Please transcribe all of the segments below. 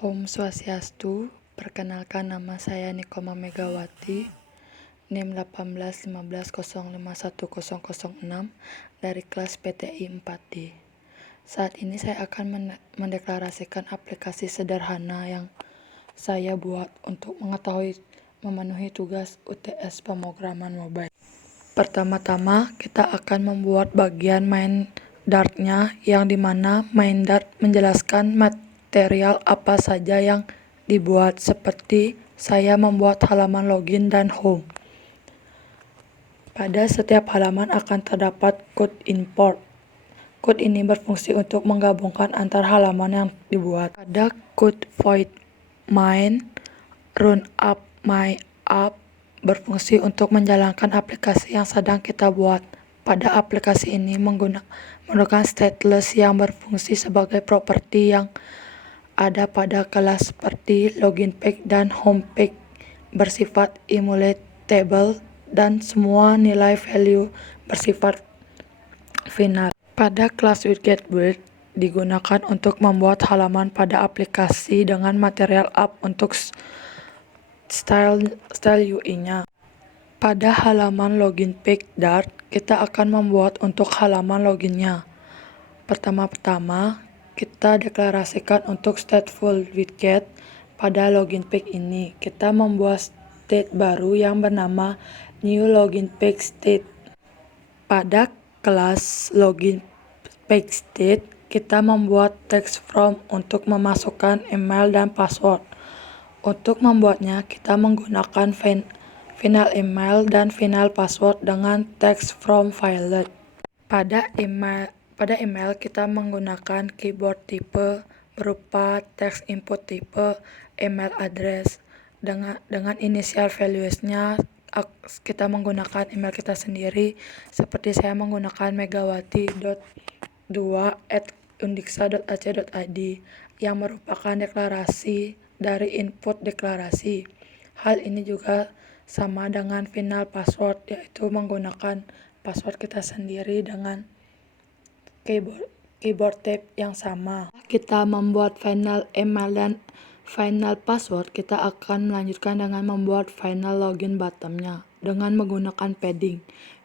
Om Swastiastu, perkenalkan nama saya Nikoma Megawati, NIM 1815051006 dari kelas PTI 4D. Saat ini saya akan mendeklarasikan aplikasi sederhana yang saya buat untuk mengetahui memenuhi tugas UTS pemrograman mobile. Pertama-tama kita akan membuat bagian main Dart-nya yang dimana main Dart menjelaskan material apa saja yang dibuat, seperti saya membuat halaman login dan home. Pada setiap halaman akan terdapat code import. Code ini berfungsi untuk menggabungkan antar halaman yang dibuat. Pada code void main run up my app berfungsi untuk menjalankan aplikasi yang sedang kita buat. Pada aplikasi ini menggunakan stateless yang berfungsi sebagai properti yang ada pada kelas seperti login page dan home page, bersifat immutable dan semua nilai value bersifat final. Pada kelas widget build digunakan untuk membuat halaman pada aplikasi dengan material app untuk style UI-nya. Pada halaman login page Dart, kita akan membuat untuk halaman loginnya. Pertama-tama, kita deklarasikan untuk stateful widget. Pada login page ini, kita membuat state baru yang bernama new login page state. Pada kelas login page state, kita membuat text from untuk memasukkan email dan password. Untuk membuatnya, kita menggunakan final email dan final password dengan text from file. Pada email kita menggunakan keyboard tipe berupa text input tipe email address. Dengan initial values-nya kita menggunakan email kita sendiri, seperti saya menggunakan megawati.2@undixa.ac.id yang merupakan deklarasi dari input deklarasi. Hal ini juga sama dengan final password, yaitu menggunakan password kita sendiri dengan keyboard tab yang sama. Kita membuat final email dan final password, kita akan melanjutkan dengan membuat final login button-nya dengan menggunakan padding.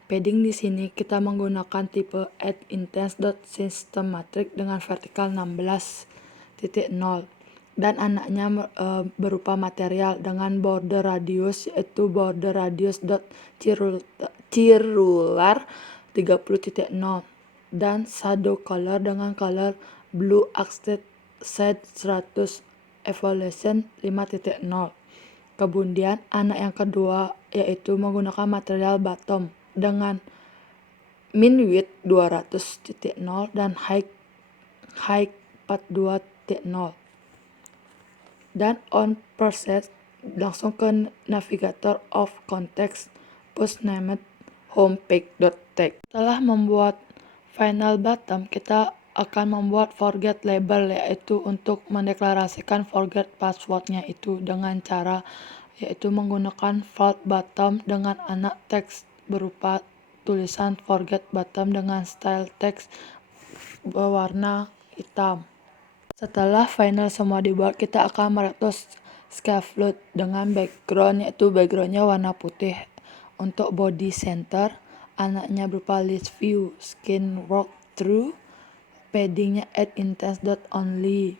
Padding di sini kita menggunakan tipe @index.systematic dengan vertikal 16.0 dan anaknya berupa material dengan border radius, yaitu border radius.circular 30.0 dan shadow color dengan color blue accent shade 100 evolution 5.0. Kemudian anak yang kedua yaitu menggunakan material bottom dengan min width 200.0 dan height 42.0. Dan on process langsung ke navigator of context push named homepage.tag. Setelah membuat final button, kita akan membuat forget label, yaitu untuk mendeklarasikan forget passwordnya itu dengan cara yaitu menggunakan vault button dengan anak teks berupa tulisan forget button dengan style teks berwarna hitam. Setelah final semua dibuat, kita akan meretus scaffold dengan background, yaitu backgroundnya warna putih. Untuk body center, anaknya berupa list view, skin walk through, paddingnya @index.only,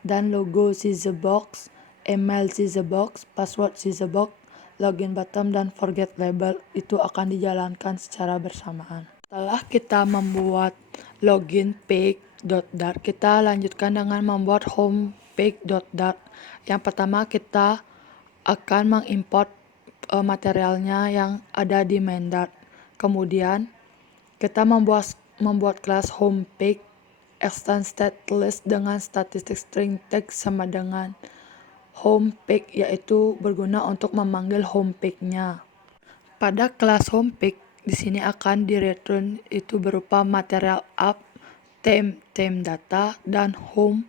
dan logo scissor-box, email scissor-box, password scissor-box, login button, dan forget label itu akan dijalankan secara bersamaan. Setelah kita membuat login page.dart, kita lanjutkan dengan membuat home page.dart. Yang pertama kita akan mengimport materialnya yang ada di main Dart. Kemudian kita membuat kelas home page extend stateless dengan statistik string text sama dengan home page, yaitu berguna untuk memanggil home page-nya. Pada kelas home page di sini akan di-return itu berupa material app, theme data, dan home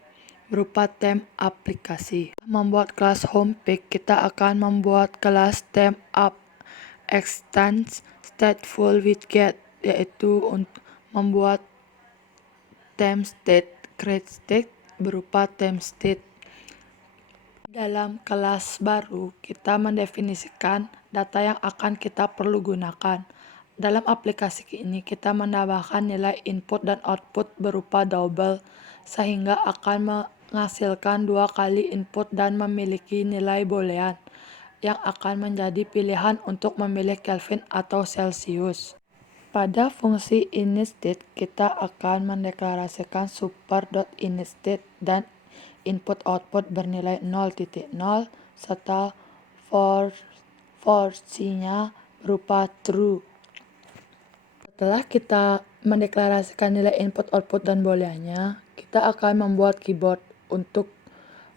berupa theme aplikasi. Membuat kelas home page, kita akan membuat kelas theme app extends stateful widget, yaitu untuk membuat theme state create state berupa theme state. Dalam kelas baru, kita mendefinisikan data yang akan kita perlu gunakan. Dalam aplikasi ini, kita menambahkan nilai input dan output berupa double, sehingga akan menghasilkan 2 kali input dan memiliki nilai boolean, yang akan menjadi pilihan untuk memilih Kelvin atau Celsius. Pada fungsi initState, kita akan mendeklarasikan super.initState dan input-output bernilai 0.0 serta for-nya berupa true. Setelah kita mendeklarasikan nilai input, output, dan booleannya, kita akan membuat keyboard untuk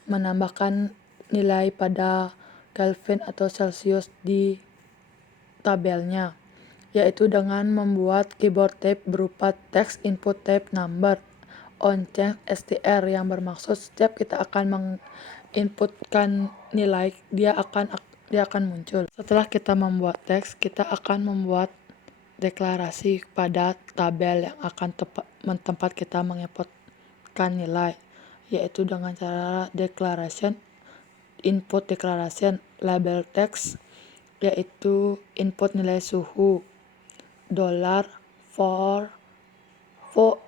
menambahkan nilai pada Kelvin atau Celsius di tabelnya, yaitu dengan membuat keyboard type berupa text input type number on change str, yang bermaksud setiap kita akan menginputkan nilai, dia akan muncul. Setelah kita membuat teks, kita akan membuat deklarasi pada tabel yang akan tempat kita menginputkan nilai, yaitu dengan cara declaration input declaration label text, yaitu input nilai suhu $for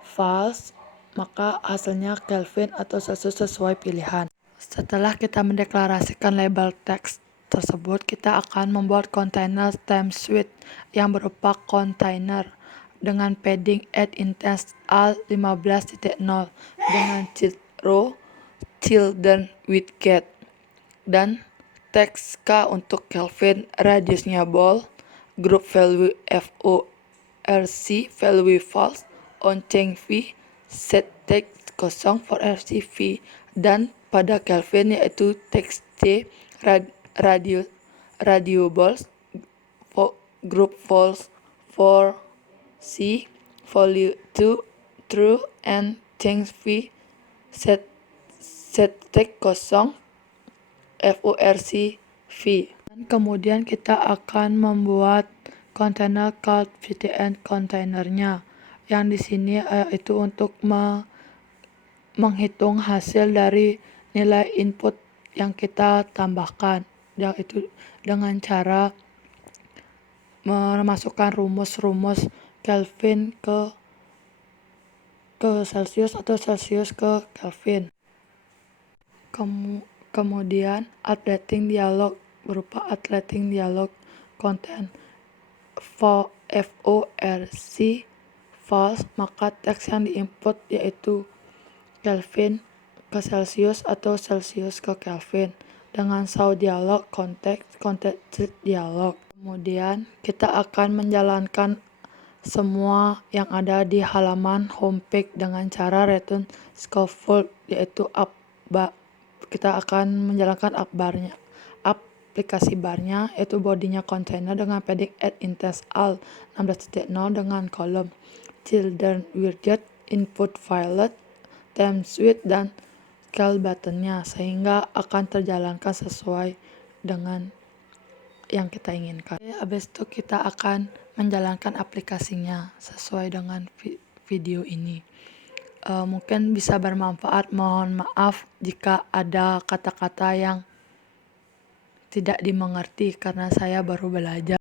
false, maka hasilnya Kelvin atau Celsius sesuai pilihan. Setelah kita mendeklarasikan label teks tersebut, kita akan membuat kontainer TimeSuite yang berupa kontainer dengan padding at index al 15.0 dengan child row, children with get, dan teks K untuk Kelvin, radiusnya bold, group value FORC value false, on change V, set text kosong for RC V, dan pada Kelvin yaitu teks C, radio bold, group false for C, value to true, and change V, set text kosong FORC V. Dan kemudian kita akan membuat kontainer called VTN kontainernya, yang di sini itu untuk menghitung hasil dari nilai input yang kita tambahkan, yang itu dengan cara memasukkan rumus-rumus Kelvin ke Celsius atau Celsius ke Kelvin. Kemudian updating dialog berupa updating dialog content FORC false, maka teks yang diinput yaitu Kelvin ke Celsius atau Celsius ke Kelvin dengan show dialog context dialog. Kemudian kita akan menjalankan semua yang ada di halaman homepage dengan cara return scaffold, yaitu kita akan menjalankan aplikasi barnya, yaitu bodinya container dengan padding at index al 16.0 dengan kolom children widget, input filet, TimeSuite, dan cal buttonnya, sehingga akan terjalankan sesuai dengan yang kita inginkan. Habis itu kita akan menjalankan aplikasinya sesuai dengan video ini. Mungkin bisa bermanfaat. Mohon maaf jika ada kata-kata yang tidak dimengerti karena saya baru belajar.